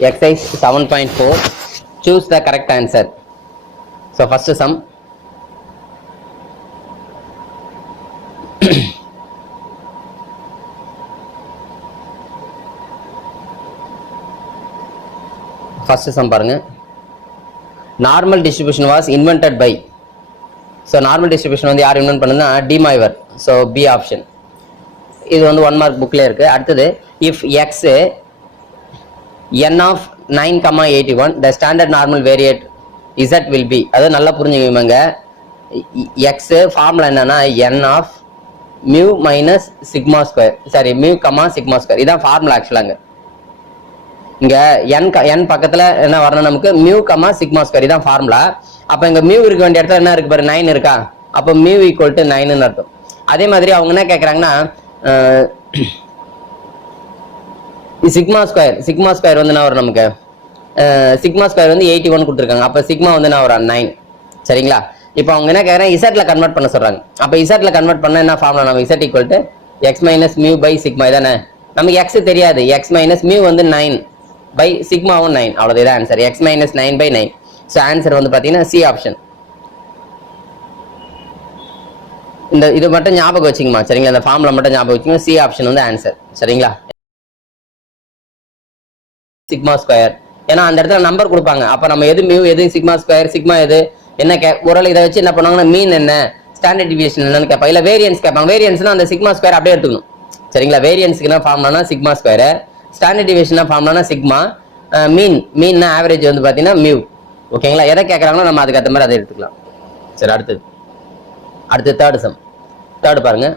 exercise 7.4. Choose the correct answer. So first sum. First sum பாருங்க. Normal distribution was invented by. So normal distribution வந்து யார் invent பண்ணதுன்னா de Moivre. So B option. இது வந்து 1 mark bookல இருக்கு. அடுத்தது if x n of 9,81 the standard normal variate z will be. அது நல்லா புரிஞ்சுக்கோங்க. x ஃபார்முலா என்னன்னா n of mu minus sigma square. Sorry mu, sigma square. இதான் ஃபார்முலா ஆக்சுவலாங்க. இங்க n பக்கத்துல என்ன வரணும் நமக்கு mu, sigma square. இதான் ஃபார்முலா. அப்ப இங்க mu இருக்க வேண்டிய இடத்துல என்ன இருக்கு பாரு 9 இருக்கா? அப்ப mu equal to 9 ன்னு அர்த்தம். அதே மாதிரி அவங்க என்ன கேக்குறாங்கன்னா சிக்மா ஸ்கொயர் வந்து என்ன வரும் நமக்கு? சிக்மா ஸ்கொயர் வந்து 81 கொடுத்துருக்காங்க. அப்ப சிக்மா வந்து என்ன வரும் 9. சரிங்களா? இப்போ அவங்க என்ன கேக்குறாங்க இசட்ல கன்வெர்ட் பண்ண சொல்றாங்க. அப்ப இசட்ல கன்வெர்ட் பண்ணா என்ன ஃபார்முலா? நம்ம Z equal to x minus mu by sigma. இதானே நமக்கு x தெரியாது. x மைனஸ் மியூ வந்து 9 பை சிக்மாவும் 9. அவ்வளவு இதான் answer. x minus 9 by 9. So answer வந்து பாத்தீங்கன்னா சி ஆப்ஷன். இந்த இது மட்டும் ஞாபகம் வச்சுங்கம்மா. சரிங்களா? இந்த ஃபார்முலா மட்டும் ஞாபகம் வச்சுங்க. சி ஆப்ஷன் வந்து ஆன்சர். சரிங்களா? Sigma square. ஏன்னா அந்த இடத்துல நம்பர் கொடுப்பாங்க. அப்ப நம்ம எது மியூ, எது சிக்மா ஸ்கொயர், சிக்மா எது என்ன ஒரு இதை வச்சு என்ன பண்ணுவாங்கன்னா மீன் என்ன, ஸ்டாண்டர்ட் டிவியேஷன் என்னன்னு கேட்பாங்க. இல்ல வேரியன்ஸ் கேட்பாங்க. வேரியன்ஸ்னா அந்த சிக்மா ஸ்கொயர் அப்படியே எடுத்துக்கணும். சரிங்களா? வேரியன்ஸ்க்கு என்ன ஃபார்முலானா சிக்மா ஸ்கொயர், ஸ்டாண்டர்ட் டிவியேஷன் ஃபார்முலானா சிக்மா, மீன்னா ஆவரேஜ் வந்து பாத்தீங்கன்னா மியூ. ஓகேங்களா? எதை கேட்கறாங்களோ நம்ம அதுக்கு ஏற்ற மாதிரி அதை எடுத்துக்கலாம். சரி, அடுத்து தேர்ட் சம். தேர்ட் பாருங்க.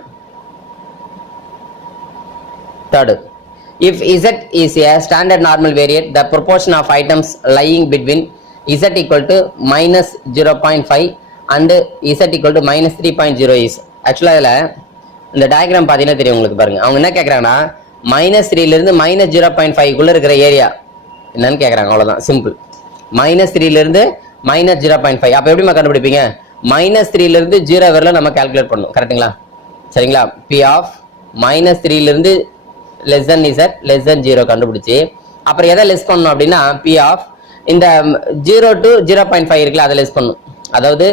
Third, if z is a standard normal variate, the proportion of items lying between z equal to minus 0.5 and z equal to minus 3.0 is. ஆக்சுவலா இதுல இந்த டயக்ராம் பாத்தீங்கன்னா தெரியும் உங்களுக்கு. பாருங்க அவங்க என்ன கேட்கறாங்கன்னா -3 இருந்து -0.5 குள்ள இருக்கிற ஏரியா என்னன்னு கேட்கறாங்க. அவ்வளவுதான், சிம்பிள். -3 இருந்து -0.5. அப்ப எப்படிமா கண்டுபிடிப்பீங்க? -3 இருந்து 0 வரல நம்ம கால்குலேட் பண்ணணும். கரெக்ட்டுங்களா? சரிங்களா? p ஆஃப் -3 இருந்து less than z less than 0 கண்டுபிடிச்சு அப்புறம் எதை லெஸ் பண்ணணும் அப்படின்னா p ஆஃப் இந்த 0 to 0.5 இருக்குல்ல அதை லெஸ் பண்ணணும். அதாவது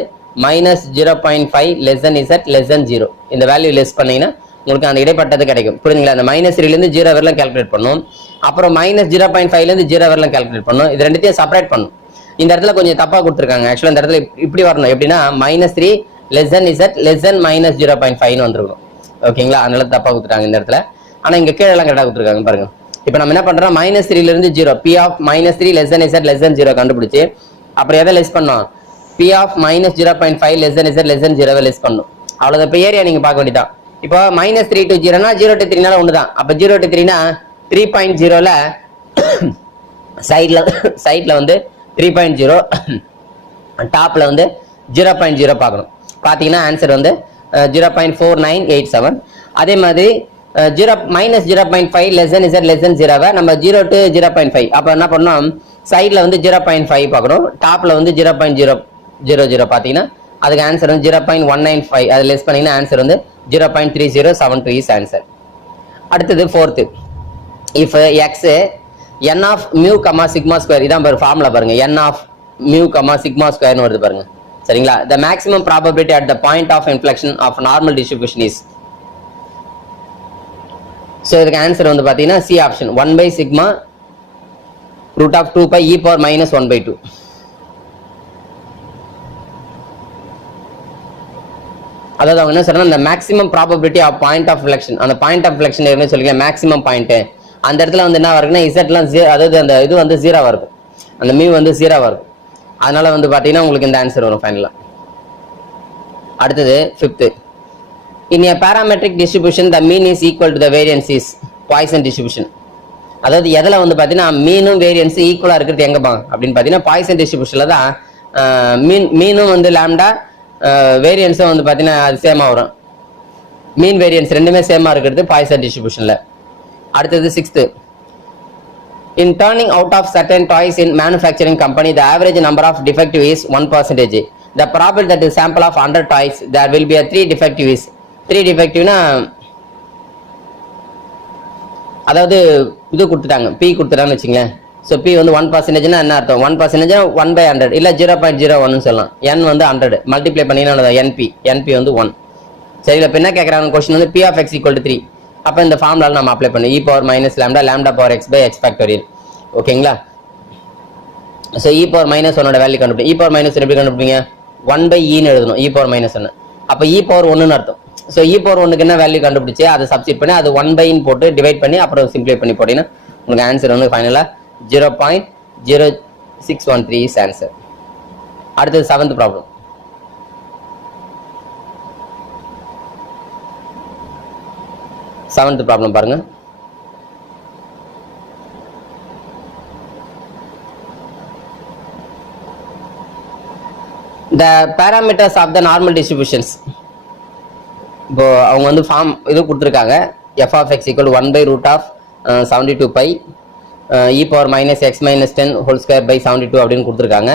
-0.5 less than z less than 0 இந்த வேல்யூ லெஸ் பண்ணீங்கன்னா உங்களுக்கு அந்த இடைப்பட்டது கிடைக்கும். புரியுதுங்களா? அந்த -3 இருந்து 0 வரலாம் கால்குலேட் பண்ணணும். அப்புறம் -0.5 இருந்து 0 வரலாம் கால்குலேட் பண்ணணும். இது ரெண்டுத்தையும் செப்பரேட் பண்ணணும். இந்த இடத்துல கொஞ்சம் தப்பா கொடுத்துருக்காங்க. ஆக்சுவலா இந்த இடத்துல இப்படி வரணும். எப்படின்னா -3 less than z less than -0.5 வந்துருக்கணும். ஓகேங்களா? அதனால தப்பா கொடுத்துட்டாங்க இந்த இடத்துல. ஆனா இங்க கீழே எல்லாம் கரெக்டா கொடுத்துருக்காங்க பாருங்க. இப்ப நம்ம என்ன பண்றோம்? -3 இருந்து 0 p of -3 less than z less than 0 கண்டுபிடிச்சு அப்புறம் எதை லெஸ் பண்ணோம்? p of -0.5 less than z less than 0 less பண்ணணும். அவ்வளவுதான். இப்ப ஏரியா நீங்க பார்க்க வேண்டியதான். இப்போ -3 to 0னா 0 to 3னால ஒண்ணுதான். அப்ப 0 to 3னா 3.0ல சைட்ல வந்து 3.0 டாப்ல வந்து 0.0 பார்க்கணும். பாத்தீங்கன்னா ஆன்சர் வந்து 0.4987. அதே மாதிரி -0.5 less than z less than 0 நம்ம 0 to 0.5. அப்ப என்ன பண்ணோம்? சைட்ல வந்து 0.5 பார்க்கணும். டாப்ல வந்து 0.000 பாத்தீங்கன்னா அதுக்கு ஆன்சர் வந்து 0.195. அது லெஸ் பண்ணீங்கன்னா ஆன்சர் வந்து 0.3072 இஸ் ஆன்சர். அடுத்தது fourth, if x n of mu, sigma square. இதான் பாரு ஃபார்முலா பாருங்க. n of mu, sigma square னு வருது பாருங்க. சரிங்களா? the maximum probability at the point of inflection of normal distribution is. So இதுக்கு ஆன்சர் வந்து பார்த்தீங்கன்னா C option 1/sigma √2 pi e power -1/2. அதாவது அவங்க என்ன சொல்றாங்க? இந்த maximum probability of point of inflection. அந்த பாயிண்ட் ஆஃப் இன்ஃப்ளெக்ஷன் என்ன சொல்லிக்கலாம்? Maximum point. அந்த இடத்துல வந்து என்ன வருதுன்னா இசட்லாம் அதாவது அந்த இது வந்து 0 இருக்கும். அந்த மியூ வந்து 0 இருக்கும். அதனால வந்து பார்த்தீங்கன்னா உங்களுக்கு இந்த ஆன்சர் வரும் ஃபைனலா. அடுத்தது fifth, in a parametric distribution the mean is equal to the variance is Poisson distribution. அதாவது எதுல வந்து பாத்தீங்கன்னா மீனும் வேரியன்ஸ் ஈக்குவலா இருக்கிறது எங்கப்பா அப்படின்னு பாத்தீங்கன்னா பாய்சன் டிஸ்ட்ரிபியூஷன்ல தான். மீனும் வந்து லாம்டா, வேரியன்ஸும் வந்து பாத்தீங்கன்னா அது சேமா வரும். மீன் வேரியன்ஸ் ரெண்டுமே சேமா இருக்கிறது பாய்சன் டிஸ்ட்ரிபியூஷன்ல. அடுத்தது sixth, in turning out of certain toys in manufacturing company the average number of defective is 1%. the probability that the sample of 100 toys there will be a 3 defective is. 3 defectiveனா அதாவது இது கொடுத்துட்டாங்க, p கொடுத்துட்டாங்கன்னு வச்சுங்களேன். So B வந்து 1% என்ன அர்த்தம் 1% 1/100 இல்லை 0.01 சொல்லலாம். n வந்து 100 மல்டிப்ளை பண்ணினா என்பி வந்து 1. சரி, இப்போ என்ன கேட்குறாங்க கொஸ்டின் வந்து p of x = 3. அப்போ இந்த ஃபார்முலாவில் நம்ம அப்ளை பண்ணி e power minus lambda lambda power x by x factorial. ஓகேங்களா? So e power minus 1 value கண்டுபிடி. e power minus எப்படி கண்டுபிடிங்க 1/e எழுதணும். e power minus 1 அப்போ e power 1 அர்த்தம். ஸோ e power 1க்கு என்ன வேல்யூ கண்டுபிடிச்சு அதை சப்ஸ்டிட் பண்ணி அது 1/e போட்டு டிவைட் பண்ணி அப்புறம் சிம்ப்ளை பண்ணி போட்டீங்கன்னா உங்களுக்கு ஆன்சர் வந்து ஃபைனலாக 0.0613 இஸ் ஆன்சர். அடுத்தது 7th ப்ராப்ளம். செவன்த் ப்ராப்ளம் பாருங்க. The parameters of the normal distributions. இப்போ அவங்க வந்து ஃபார்ம் இது கொடுத்துருக்காங்க. f of x = 1/√72 pi e power minus x minus 10 whole square by 72 அப்படின்னு கொடுத்துருக்காங்க.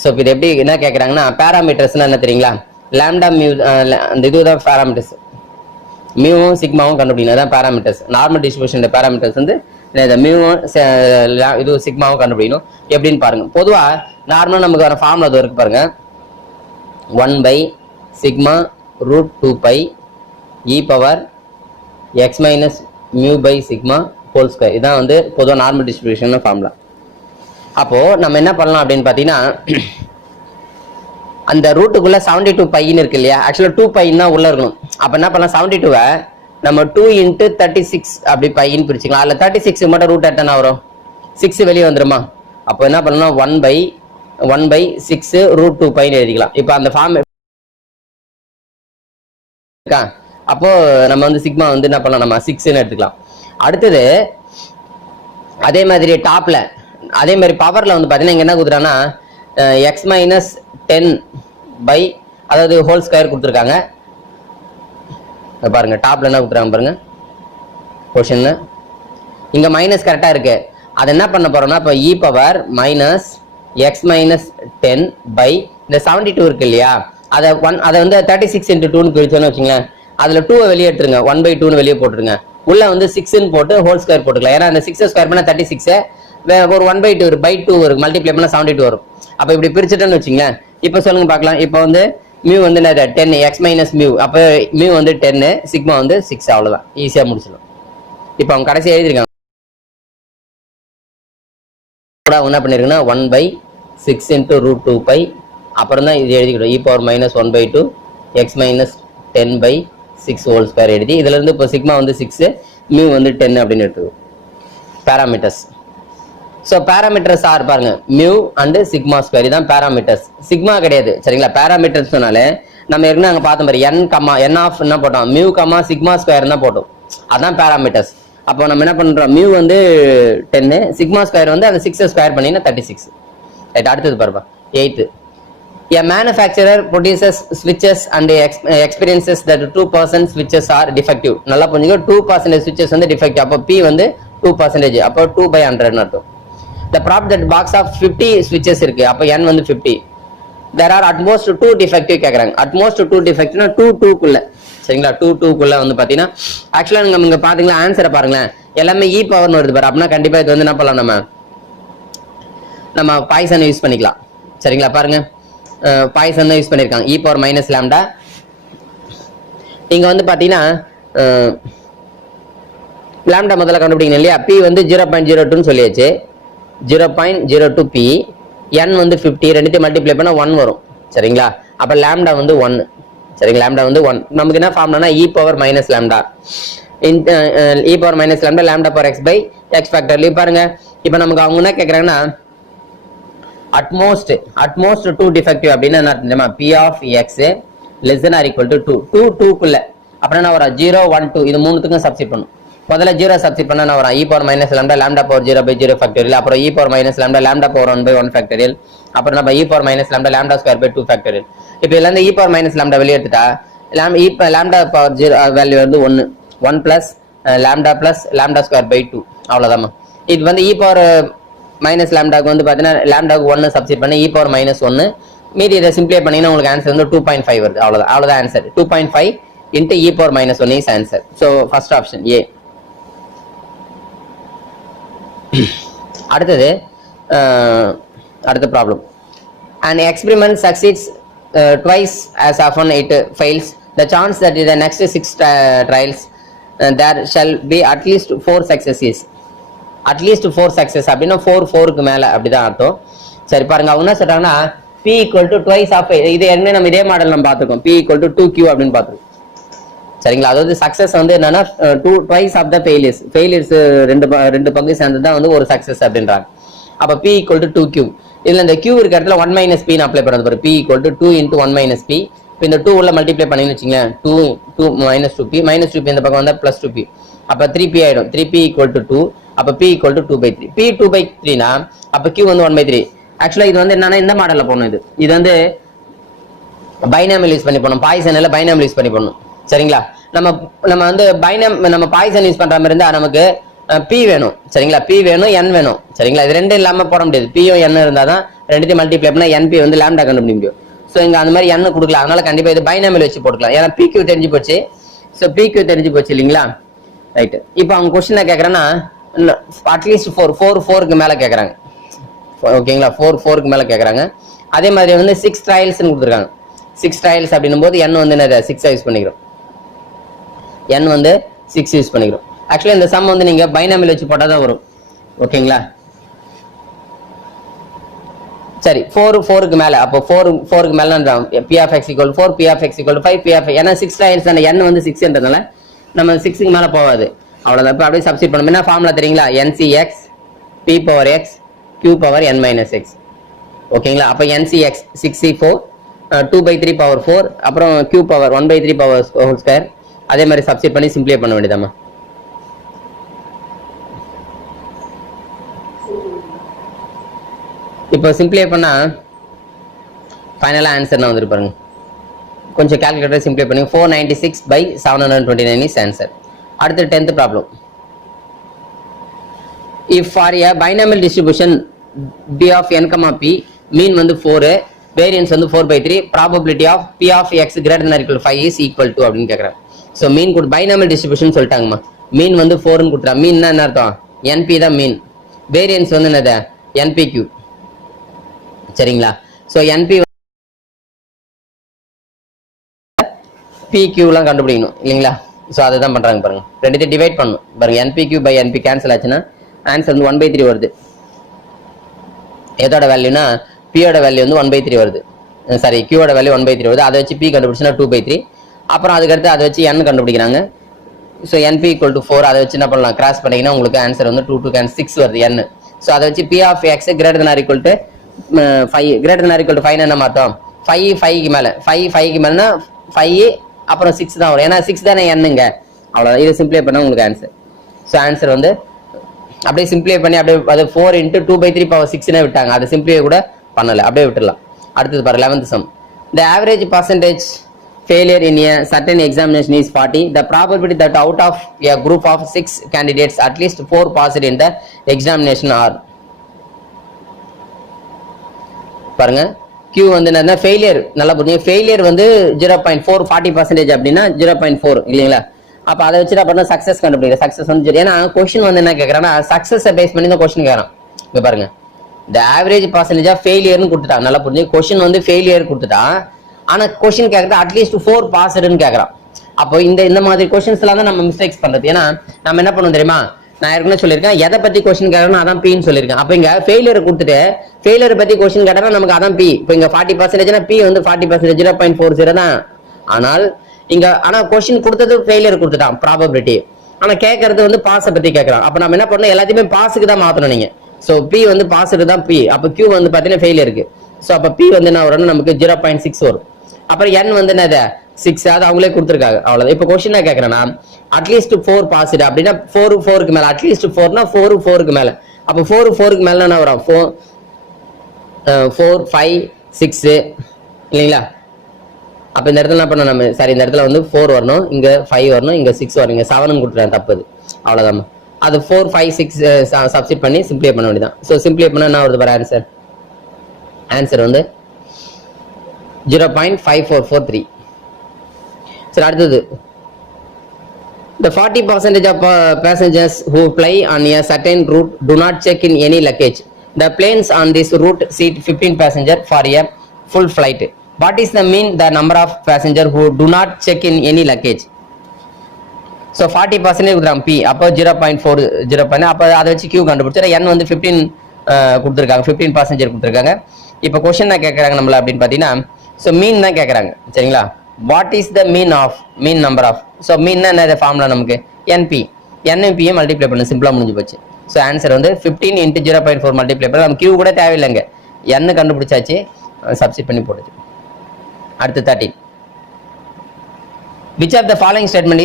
ஸோ இப்போ இது எப்படி என்ன கேட்குறாங்கன்னா பேராமீட்டர்ஸ்னா என்ன தெரியுங்களா? லாம்டா மியூ அந்த இதுதான் பேராமீட்டர்ஸ். மியூவும் சிக்மாவும் கண்டுபிடிக்கணும். அதான் பேராமீட்டர்ஸ். நார்மல் டிஸ்ட்ரிபியூஷன் பேராமீட்டர்ஸ் வந்து மியூவும் இது சிக்மாவும் கண்டுபிடிக்கணும். எப்படின்னு பாருங்க. பொதுவாக நார்மலாக நமக்கு வர ஃபார்முலா அது இருக்கு பாருங்க. 1/σ√2 pi e power x minus mu by sigma whole square. இதான் வந்து பொதுவாக நார்மல் டிஸ்ட்ரிபியூஷன் ஃபார்முலா. அப்போ நம்ம என்ன பண்ணலாம் அப்படின்னு பார்த்தீங்கன்னா அந்த ரூட்டுக்குள்ள 72 பைன்னு இருக்கு இல்லையா? ஆக்சுவலாக 2 பைன்னா உள்ள இருக்கணும். அப்போ என்ன பண்ணலாம் 72வை நம்ம 2 × 36 அப்படி பைன்னு பிரிச்சுக்கலாம். அதில் 36 மட்டும் ரூட் எத்தனை வரும் 6 வெளியே வந்துருமா? அப்போ என்ன பண்ணலாம் 1/6√2 பைன்னு எழுதிக்கலாம். இப்போ அந்த ஃபார்ம் இருக்கா? அப்போ நம்ம வந்து சிக்மா வந்து என்ன பண்ணலாம் நம்ம 6ன்னு எடுத்துக்கலாம். அடுத்தது அதே மாதிரி டாப்ல அதே மாதிரி பவர்ல வந்து பார்த்தீங்கன்னா இங்கே என்ன கொடுத்துட்டாங்கன்னா x minus 10 by அதாவது ஹோல் ஸ்கொயர் கொடுத்துருக்காங்க. பாருங்க டாப்ல என்ன கொடுத்துருக்காங்க பாருங்க கொஸ்டின்ல. இங்க மைனஸ் கரெக்டா இருக்கு. அதை என்ன பண்ண போறோம்னா இப்போ e power minus x minus 10 by இந்த 72 இருக்கு இல்லையா? அதை வந்து 36 × 2ன்னு பிரிச்சோன்னு வச்சுங்களேன். அதுல 2 வெளியே எடுத்துருங்க. 1/2ன்னு வெளியே போட்டுருங்க. உள்ள வந்து 6ன்னு போட்டு ஹோல் ஸ்கொயர் போட்டுக்கலாம். ஏன்னா அந்த 6 ஸ்கொயர் பண்ணா 36 ஒரு 1/2 ஒரு மல்டிப்ளை பண்ணா 72 வரும். அப்ப இப்படி பிரிச்சுட்டோன்னு வச்சுங்களேன். இப்ப சொல்லுங்க பார்க்கலாம். இப்போ வந்து மியூ வந்து 10 x மைனஸ் மியூ. அப்ப மியூ வந்து 10 சிக்மா வந்து 6. அவ்வளவுதான், ஈஸியா முடிச்சிடலாம். இப்போ அவங்க கடைசி எழுதிருக்காங்க என்ன பண்ணிருக்குன்னா 1/6 × √2 pi அப்புறம் தான் இது எழுதிக்கிட்டோம் e power minus 1/2 x minus 10/6 whole square எழுதி இதுல இருந்து இப்போ சிக்மா வந்து 6 மியூ வந்து 10 அப்படின்னு எடுத்துக்கோ பேராமீட்டர்ஸ். ஸோ பேராமீட்டர்ஸ் ஆர் பாருங்க மியூ அண்ட் சிக்மா ஸ்கொயர். இதான் பேராமீட்டர்ஸ், சிக்மா கிடையாது சரிங்களா? பேராமீட்டர்ஸ் சொன்னாலே நம்ம ஏற்கனவே அங்கே பார்த்த மாதிரி n ஆஃப் என்ன போட்டோம் மியூ சிக்மா ஸ்கொயர் தான் போட்டோம். அதான் பேராமீட்டர்ஸ். அப்போ நம்ம என்ன பண்றோம் மியூ வந்து 10 சிக்மா ஸ்கொயர் வந்து அந்த 6 ஸ்கொயர் பண்ணினா 36. ரைட், அடுத்தது பாருப்பா 8th. A manufacturer produces switches and experiences that 2% switches are defective. நல்லா புரிஞ்சுங்க, 2% switches வந்து defective. அப்போ P வந்து 2%. அப்போ 2/100 அர்த்தம். The prop that box of 50 switches இருக்கு. அப்போ n வந்து 50. There are at most 2 defective கேக்குறாங்க. At most 2 defective 2 குள்ள சரிங்களா? 2 குள்ள வந்து பாத்தீங்கன்னா ஆக்சுவலா நீங்க இங்க பாத்தீங்களா ஆன்சரை பாருங்களேன். எல்லாமே e பவர்னு வருது பாரு. அப்படின்னா கண்டிப்பா இது வந்து என்ன பண்ணலாம் நம்ம பாய்சன் யூஸ் பண்ணிக்கலாம் சரிங்களா? பாருங்க பாய்சன் தான் யூஸ் பண்ணியிருக்காங்க e power minus lambda. இங்க வந்து பாத்தீங்கன்னா லாம்டா முதல்ல கண்டுபிடிக்கணும் இல்லையா? p வந்து 0.02 சொல்லியாச்சு. 0.02 p n வந்து 50 ரெண்டுத்தையும் மல்டிப்ளை பண்ணா 1 வரும் சரிங்களா? அப்ப லாம்டா வந்து 1 சரிங்களா? லாம்டா வந்து 1. நமக்கு என்ன ஃபார்முலானா e power minus lambda e power minus lambda lambda power x by x factorial. பாருங்க இப்போ நமக்கு அவங்க என்ன கேக்குறாங்கன்னா அட்மோஸ்ட் 2 டிஃபெக்டிவ் அப்படின்னா என்ன தெரியுமா? p of x less than or equal to 2 குள்ள அப்படின்னா வரும் 0 1 2 இது மூணுத்துக்கும் சப்ஸ்டிட் பண்ணும். முதல்ல 0 சப்ஸ்டிட் பண்ணா நான் வரும் e power minus lambda lambda power 0/0 factorial. அப்புறம் e power minus lambda lambda power 1/1 factorial. அப்புறம் நம்ம e power minus lambda lambda square by 2 factorial. இப்போ இதுல இருந்து e power minus lambda வெளிய எடுத்துட்டா lambda power 0 வேல்யூ வந்து 1 plus lambda plus lambda square by 2 அவ்வளவுதான். இது வந்து e power minus lambdaக்கு வந்து பாத்தீங்கன்னா lambdaக்கு 1 சப்ஸ்டிட் பண்ணி e power minus 1 மீதி இதை சிம்ப்ளை பண்ணீங்கன்னா உங்களுக்கு ஆன்சர் வந்து 2.5 வருது. அவ்வளவுதான் answer. 2.5 into e power minus 1 is answer. So first option A. அடுத்தது அடுத்த problem. An experiment succeeds twice as often it fails. The chance that in the next 6 trials there shall be at least 4 successes. At least 4 success அப்படின்னா 4க்கு மேல அப்படிதான் அர்த்தம். சரி பாருங்க, அவங்க என்ன சொல்றாங்கன்னா p equal to twice of இது என்ன நம்ம இதே மாடல் நம்ம பார்த்துருக்கோம். p equal to 2q அப்படின்னு பார்த்துருக்கோம். சரிங்களா, அதாவது சக்சஸ் வந்து என்னன்னா twice of the failures ரெண்டு பங்கு சேர்ந்து தான் வந்து ஒரு சக்சஸ் அப்படின்றாங்க. அப்ப p equal to 2q. இதுல இந்த q இருக்க இடத்துல 1 minus p அப்ளை பண்றது பாரு. p equal to 2 into 1 minus p. இப்போ இந்த 2 உள்ள மல்டிப்ளை பண்ணீங்கன்னு வச்சுங்களேன், 2 minus 2p minus 2p இந்த பக்கம் வந்தா plus 2p. அப்ப 3p ஆயிடும். 3p equal to 2. அப்ப p equal to 2/3. p 2/3 னா அப்ப q வந்து 1/3. ஆக்சுவலா இது வந்து என்னன்னா இந்த மாடல்ல போடணும். இது வந்து பைனாமியல் யூஸ் பண்ணி போடணும். பாய்சன்ல பைனாமியல் யூஸ் பண்ணி போடணும். சரிங்களா, நம்ம வந்து நம்ம பாய்சன் யூஸ் பண்ற மாதிரி இருந்தா நமக்கு p வேணும். சரிங்களா, p வேணும், n வேணும். சரிங்களா, இது ரெண்டும் இல்லாம போட முடியாது. p யும் n இருந்தா தான் ரெண்டுத்தையும் மல்டிப்ளை பண்ணா np வந்து லாம்டா கண்டுபிடிக்க முடியும். சோ இங்க அந்த மாதிரி n கொடுக்கல, அதனால கண்டிப்பா இது பைனாமியல் வச்சு போட்டுக்கலாம். ஏன்னா pq தெரிஞ்சு போச்சு. சோ pq தெரிஞ்சு போச்சு இல்லீங்களா, ரைட். இப்போ அவங்க क्वेश्चन கேக்குறேன்னா அட்லீஸ்ட் 4க்கு மேல கேக்குறாங்க. ஓகேங்களா, 4க்கு மேல கேக்குறாங்க. அதே மாதிரி வந்து 6 ட்ரையல்ஸ் கொடுத்துருக்காங்க. 6 ட்ரையல்ஸ் அப்படின்னும் போது n வந்து என்னது 6 யூஸ் பண்ணிக்கிறோம். n வந்து 6 யூஸ் பண்ணிக்கிறோம். ஆக்சுவலி இந்த சம் வந்து நீங்க பைனாமியல் வச்சு போட்டா தான் வரும். ஓகேங்களா, சரி 4க்கு மேல, அப்போ 4க்கு மேல p of x equal 4, p of x equal 5, p of ஏன்னா 6 ட்ரையல்ஸ் அந்த n வந்து 6ன்றதுனால நம்ம 6க்கு மேல போகாது. அவ்வளவுதான். இப்போ அப்படியே சப்ஸ்டிட் பண்ணணும். என்ன ஃபார்முலா தெரியுங்களா, ncx p power x q power n minus x. ஓகேங்களா, அப்ப ncx 64 2/3 power 4 அப்புறம் q power 1/3 power whole square. அதே மாதிரி சப்ஸ்டிட் பண்ணி சிம்பிளை பண்ண வேண்டியதாமா. இப்போ சிம்பிளை பண்ணா ஃபைனலா ஆன்சர் வந்துரு பாருங்க. கொஞ்சம் கால்குலேட்டர் சிம்பிளை பண்ணி 496/729 இஸ் ஆன்சர். அடுத்து 10th problem. If for a binomial distribution b of n, p, mean வந்து 4, variance வந்து 4/3, probability of p of x greater than or equal to 5 is equal to அப்படின்னு கேக்குறாங்க. So mean கூட binomial distribution சொல்லிட்டாங்கம்மா. mean வந்து 4ன்னு கொடுத்துறா. mean என்ன அர்த்தம், np தான் mean. variance வந்து என்னது npq. சரிங்களா, so np pq எல்லாம் கண்டுபிடிக்கணும் இல்லீங்களா. சோ அதை தான் பண்றாங்க பாருங்க. ரெண்டுத்தையும் டிவைட் பண்ணணும் பாருங்க. npq/np கேன்சல் ஆச்சுன்னா ஆன்சர் வந்து 1/3 வருது. எதோட வேல்யூனா p ஓட வேல்யூ வந்து 1/3 வருது. சாரி, q ஓட வேல்யூ 1/3 வருது. அதை வச்சு p கண்டுபிடிச்சா 2/3. அப்புறம் அதுக்கு அடுத்து அதை வச்சு n கண்டுபிடிக்கிறாங்க. ஸோ np equal to 4 அதை வச்சு என்ன பண்ணலாம், கிராஸ் பண்ணீங்கன்னா உங்களுக்கு ஆன்சர் வந்து 2 கேன் 6 வருது n. ஸோ அதை வச்சு p of x greater than or equal to 5 greater than or equal to 5 என்ன மாத்தோம், 5க்கு மேல 5க்கு மேலனா 5 அப்புறம் 6 தான் வரும். ஏன்னா 6 தானே என்னங்க, அவ்வளவுதான். இதை சிம்பிளை பண்ணா உங்களுக்கு ஆன்சர். ஸோ ஆன்சர் வந்து அப்படியே சிம்பிளை பண்ணி அப்படியே அது 4 into 2/3 power 6னே விட்டாங்க. அதை சிம்பிளை கூட பண்ணல, அப்படியே விட்டுடலாம். அடுத்தது பாரு 11th sum. The average percentage failure in a certain examination is 40. The probability that out of a group of 6 candidates at least 4 passed in the examination are. பாருங்க, q வந்து என்ன ஃபெயிலியர், நல்லா புரியுங்க. ஃபெயிலியர் வந்து 0.4 40% அப்படின்னா 0.4 இல்லைங்களா. அப்ப அதை வச்சு பண்ண சக்சஸ் கண்டுபிடிக்கிற. சக்சஸ் வந்து ஏன்னா கொஸ்டின் வந்து என்ன கேட்கறான்னா சக்சஸை பேஸ் பண்ணி தான் கொஸ்டின் கேட்கறான். இங்க பாருங்க, இந்த ஆவரேஜ் பர்சன்டேஜ் ஆஃப் ஃபெயிலியர்னு கொடுத்துட்டான். நல்லா புரிஞ்சு, கொஸ்டின் வந்து ஃபெயிலியர் கொடுத்துட்டான். ஆனா கொஸ்டின் கேட்கறது அட்லீஸ்ட் 4 பாஸ்டுன்னு கேட்கறான். அப்போ இந்த மாதிரி கொஸ்டின்ஸ் எல்லாம் தான் நம்ம மிஸ்டேக்ஸ் பண்றது. ஏன்னா நம்ம என்ன பண்ணுவோம் தெரியுமா, நான் ஏற்கனவே சொல்லியிருக்கேன் எதை பத்தி கொஸ்டின் கேட்கறோம் அதான் பின்னு சொல்லியிருக்கேன். அப்ப இங்க ஃபெயிலியர் கொடுத்துட்டு ஃபெயிலியர் பத்தி கொஸ்டின் கேட்டா நமக்கு அதான் பி. இப்போ இங்க 40% பி வந்து 40% 0.40 தான். ஆனால் இங்க கொஸ்டின் கொடுத்தது ஃபெயிலியர் கொடுத்துட்டான் ப்ராபபிலிட்டி. ஆனா கேட்கறது வந்து பாஸை பத்தி கேட்கறான். அப்ப நம்ம என்ன பண்ணணும், எல்லாத்தையுமே பாஸுக்கு தான் மாத்தணும் நீங்க. சோ பி வந்து பாஸுக்கு தான் பி. அப்ப கியூ வந்து பாத்தீங்கன்னா ஃபெயிலியருக்கு. சோ அப்ப பி வந்து என்ன வரும், நமக்கு 0.6 வரும். அப்புறம் n வந்து என்னது 6, அது அவங்களே கொடுத்துருக்காங்க. அவ்வளவுதான். இப்ப கொஸ்டின் என்ன கேட்கறேன்னா அட்லீஸ்ட் 4 பாஸ்டு அப்படின்னா 4க்கு மேல, அட்லீஸ்ட் 4னா 4க்கு மேல. அப்ப 4க்கு மேல என்ன வரும், 4 5 6 இல்லைங்களா. அப்ப இந்த இடத்துல என்ன பண்ண நம்ம, சாரி இந்த இடத்துல வந்து 4 வரணும், இங்க 5 வரணும், இங்க 6 வரணும், இங்க 7 கொடுத்துறேன், தப்புது. அவ்வளவுதான். அது 4 5 6 சப்ஸ்டிட் பண்ணி சிம்பிளை பண்ண வேண்டியதான். சோ சிம்பிளை பண்ணா என்ன வருது பாரு ஆன்சர். ஆன்சர் வந்து 0.5443. சரி அடுத்தது The 40% of passengers who fly on a certain route do not check in any luggage. The planes on this route seat 15 passengers for a full flight. What is the mean the number of passengers who do not check in any luggage? So 40% கொடுக்குறாங்க P அப்போ 0.4 பண்ண அப்போ அதை வச்சு Q கண்டுபிடிச்சா N வந்து 15 கொடுத்துருக்காங்க 15 passenger கொடுத்துருக்காங்க. இப்போ கொஸ்டின் என்ன கேட்குறாங்க நம்மள அப்படின்னு பார்த்தீங்கன்னா ஸோ மீன் தான் கேட்குறாங்க சரிங்களா. What is the mean of mean number of so mean என்ன ஃபார்முலா நமக்கு என்பி NP மல்டிப்ளை பண்ணு சிம்பிளாக முடிஞ்சு போச்சு. ஸோ ஆன்சர் வந்து 15 × 0.4 மல்டிப்ளை பண்ண நம்ம Q கூட தேவையில்லைங்க N கண்டுபிடிச்சாச்சு சப்ஸ்டிட் பண்ணி போடுச்சு. அடுத்து 13 which of the following statement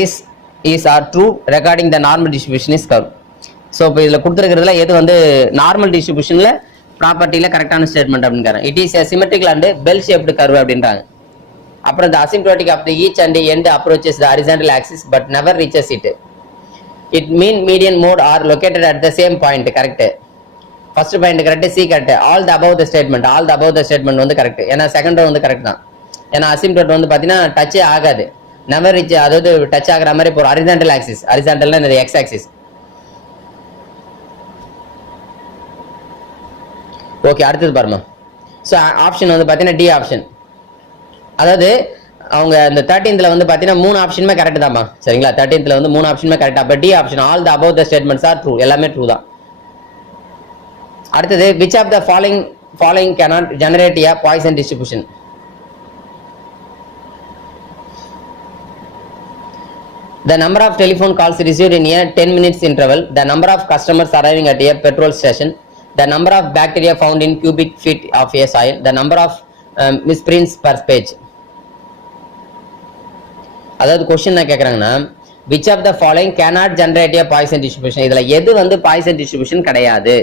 is are true regarding the normal distribution is curve. So இப்போ இதில் கொடுத்துருக்கிறதுல எது வந்து நார்மல் டிஸ்ட்ரிபியூஷனில் ப்ராப்பர்ட்டியில் கரெக்டான ஸ்டேட்மெண்ட் அப்படின்றாங்க. It is symmetrical and bell shaped curve அப்படின்றாங்க. அப்புறம் the asymptotic of the each and end approaches the horizontal axis but never reaches it. It mean median mode are located at the same point. Correct. First point correct, C correct. All the above the statement வந்து correct. ஏன்னா second வந்து correct தான். ஏன்னா asymptote வந்து பார்த்தீங்கன்னா டச்சே ஆகாது never reach அதாவது touch ஆகிற மாதிரி இப்போ horizontal axis ஹரிசான்டல்னா இந்த x axis. ஓகே அடுத்தது பாருங்க. ஸோ ஆப்ஷன் வந்து பார்த்தீங்கன்னா டி ஆப்ஷன். அதாவது அவங்க இந்த 13th வந்து பார்த்தீங்கன்னா 3 ஆப்ஷனுமே கரெக்ட் தான்மா சரிங்களா. 13th வந்து 3 ஆப்ஷனுமே கரெக்ட். அப்போ D option all the above the statements are true எல்லாமே ட்ரூ தான். அடுத்தது which of the following cannot generate a Poisson distribution. The number of telephone calls received in a 10 minutes interval, the number of customers arriving at a petrol station, the number of bacteria found in cubic feet of a soil, the number of misprints per page. அதாவது question என்ன கேட்குறாங்கன்னா which of the following cannot generate a Poisson distribution. இதில் எது வந்து Poisson distribution கிடையாது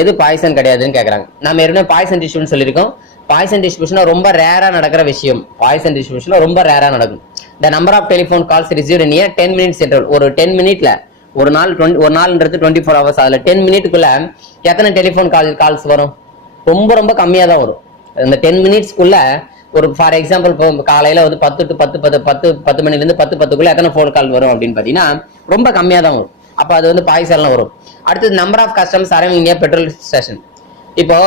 எது poison கிடையாதுன்னு கேட்குறாங்க. நம்ம ஏற்கனவே பாய்சன் டிஸ்ட்ரிபியூஷன் சொல்லியிருக்கோம். பாய்சன் டிஸ்ட்ரிபியூஷன் ரொம்ப ரேராக நடக்கிற விஷயம். பாய்சன் டிஸ்ட்ரிபியூஷன் ரொம்ப ரேராக நடக்கும். The number of telephone calls received in 10 minutes interval. ஒரு 10 minute ஒரு நாள்ன்றது 24 hours. அதில் 10 minute எத்தனை டெலிஃபோன் கால்ஸ் வரும்? ரொம்ப ரொம்ப கம்மியாக தான் வரும். இந்த 10 minutes ஒரு ஃபார் எக்ஸாம்பிள் இப்போ காலையில் வந்து 10 to 10 மணிலேருந்து 10:10 எத்தனை ஃபோன் கால் வரும் அப்படின்னு பார்த்தீங்கன்னா ரொம்ப கம்மியாக தான் வரும். அப்போ அது வந்து பாய்சன்லாம் வரும். அடுத்தது number of customers arriving in petrol station. இப்போ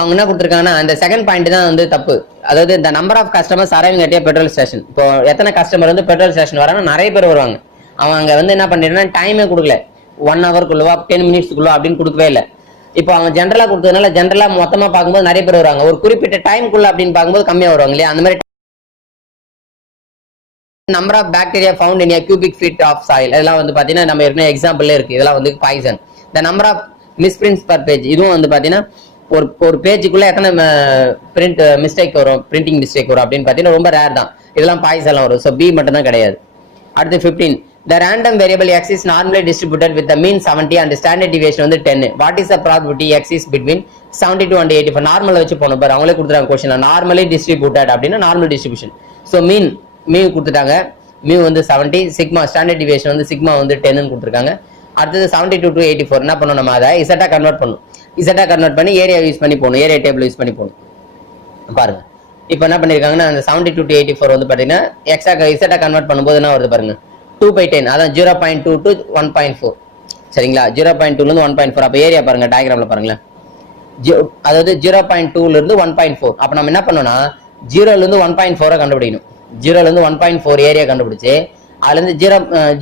அவங்க என்ன கொடுத்துருக்காங்கன்னா இந்த செகண்ட் பாயிண்ட் தான் வந்து தப்பு. அதாவது இந்த number of customers arriving at petrol station. இப்போ எத்தனை கஸ்டமர் வந்து பெட்ரோல் ஸ்டேஷன் வராங்கன்னா நிறைய பேர் வருவாங்க. அவங்க அங்கே வந்து என்ன பண்ணிடுறா டைமே கொடுக்கல 1 hourக்குள்ளவா 10 minutesக்குள்ள அப்படின்னு கொடுக்கவே இல்லை. இப்போ அவங்க ஜென்ரலா கொடுத்ததுனால ஜென்ரலா மொத்தமா பார்க்கும்போது நிறைய பேர் வருவாங்க. ஒரு குறிப்பிட்ட டைம்குள்ள அப்படின்னு பார்க்கும்போது கம்மியா வருவாங்க இல்லையா. அந்த மாதிரி number of bacteria found in cubic feet of soil இதெல்லாம் வந்து பாத்தீங்கன்னா நம்ம ஏற்கனவே எக்ஸாம்பிள்ல இருக்கு. இதெல்லாம் வந்து Poisson. The number of misprints per page இதுவும் வந்து பாத்தீங்கன்னா ஒரு பேஜுக்குள்ள எத்தனை பிரிண்ட் மிஸ்டேக் வரும் பிரிண்டிங் மிஸ்டேக் வரும் அப்படின்னு பாத்தீங்கன்னா ரொம்ப ரேர் தான். இதெல்லாம் பாய்சன்லாம் வரும். ஸோ பி மட்டும் தான் கிடையாது. அடுத்து 15 the random variable x is normally distributed with the mean 70 and standard deviation வந்து 10. what is the probability x is between 72 and 84? Normal வச்சு போன பாரு அவங்களே கொடுத்துறாங்க क्वेश्चन நார்மலி டிஸ்ட்ரிபியூட்டட் அப்படினா நார்மல் டிஸ்ட்ரிபியூஷன். சோ மீன் கொடுத்துட்டாங்க. மீ வந்து 70 சிக்மா ஸ்டாண்டர்ட் டிவியேஷன் வந்து சிக்மா வந்து 10 ன்னு கொடுத்துருக்காங்க. அடுத்து 72 to 84 என்ன பண்ணனும் நம்ம அதை இசட்டா கன்வர்ட் பண்ணனும். இசட்டா கன்வர்ட் பண்ணி ஏரியா யூஸ் பண்ணி போணும். ஏரியா டேபிள் யூஸ் பண்ணி போணும். பாருங்க இப்போ என்ன பண்ணிருக்காங்கன்னா அந்த 72 to 84 வந்து பாத்தீங்கன்னா எக்ஸா இசட்டா கன்வர்ட் பண்ணும்போது என்ன வருது பாருங்க 2/10 அதான் 0.2 to 1.4 சரிங்களா. 0.2 ல இருந்து 1.4 அப்ப ஏரியா பாருங்க டயகிராம்ல பாருங்களேன். அதாவது 0.2 ல இருந்து 1.4 அப்ப நம்ம என்ன பண்ணோம்னா 0 ல இருந்து 1.4 கண்டுபிடிக்கணும். 0 ல இருந்து 1.4 ஏரியா கண்டுபிடிச்சு அதுல இருந்து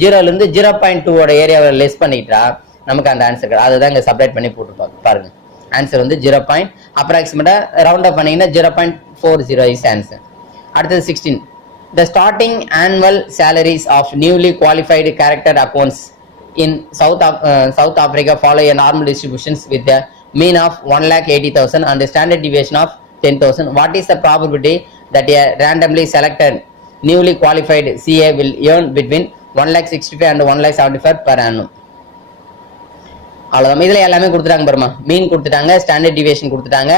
0 ல இருந்து 0.2 ஓட ஏரியாவை லெஸ் பண்ணிட்டா நமக்கு அந்த ஆன்சர் அதுதான் இங்க சப்ரேட் பண்ணி போட்டு பாருங்க. ஆன்சர் வந்து 0. அப்ராக்சிமேட்டா ரவுண்ட் அப் பண்ணீங்கன்னா 0.40 இஸ் ஆன்சர். அடுத்தது 16 the starting annual salaries of newly qualified chartered accounts in South Africa follow a normal distributions with a mean of 1,80,000 and a standard deviation of 10,000. what is the probability that a randomly selected newly qualified CA will earn between 1,65,000 and 1,75,000 per annum? அவ்வளவுதான். இதுல எல்லாமே கொடுத்துட்டாங்க பாருமா. மீன் கொடுத்துட்டாங்க, standard deviation கொடுத்துட்டாங்க.